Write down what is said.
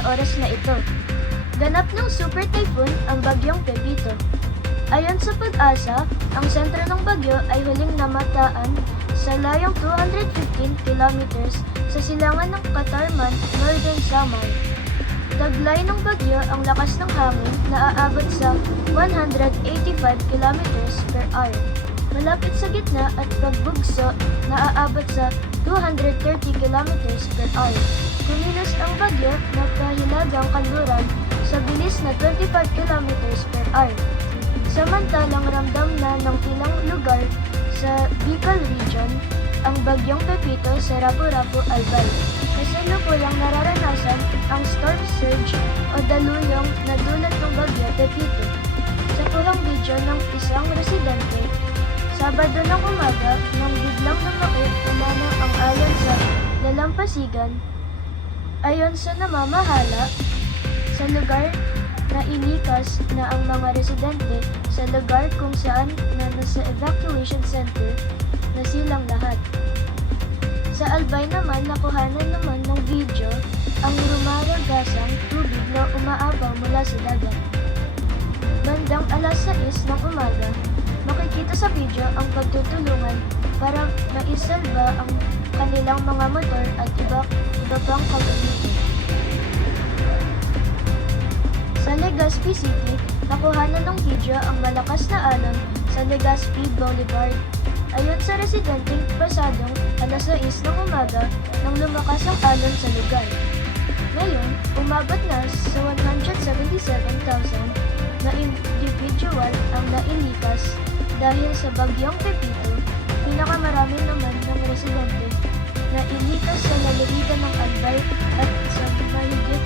sa oras na ito. Ganap ng super typhoon ang bagyong Pepito. Ayon sa pag-asa, ang sentro ng bagyo ay huling namataan sa layong 215 kilometers sa silangan ng Catarman, Northern Samar. Taglay ng bagyo ang lakas ng hangin na aabot sa 185 kilometers per hour. Malapit sa gitna at pagbugso na aabot sa 230 kilometers per hour. Kumilos ang bagyo na kahilagang kanluran sa bilis na 25 kilometers per hour. Samantalang ramdam na ng ilang lugar sa Bicol Region ang bagyong Pepito sa Rapu-Rapu, Albay. Kasalukuyang nararanasan ang storm surge o daluyong na dulot ng bagyo Pepito. Sa pulang video ng isang residente, Sabado ng umaga nang biglang umana ang alon sa lalampasigan, ayon sa namamahala sa lugar na ilikas na ang mga residente sa lugar kung saan na nasa evacuation center na silang lahat. Sa Albay naman, nakuhanan naman ng video ang rumaragasang tubig na umaapaw mula sa dagat. Bandang alas 6 ng umaga, makikita sa video ang pagtutulungan para maisalba ang kanilang mga motor at iba pang kagamitan. Sa Legazpi City, nakuhanan ng video ang malakas na alon sa Legazpi Boulevard. Ayon sa residenteng pasadong alas 6 ng umaga nang lumakas ang alon sa lugar. Ngayon, umabot na sa 177,000 na individual ang nailikas dahil sa bagyong Pepito. Pinakamarami naman ng residente na ilikas sa lalawigan ng Albay at sa mahigit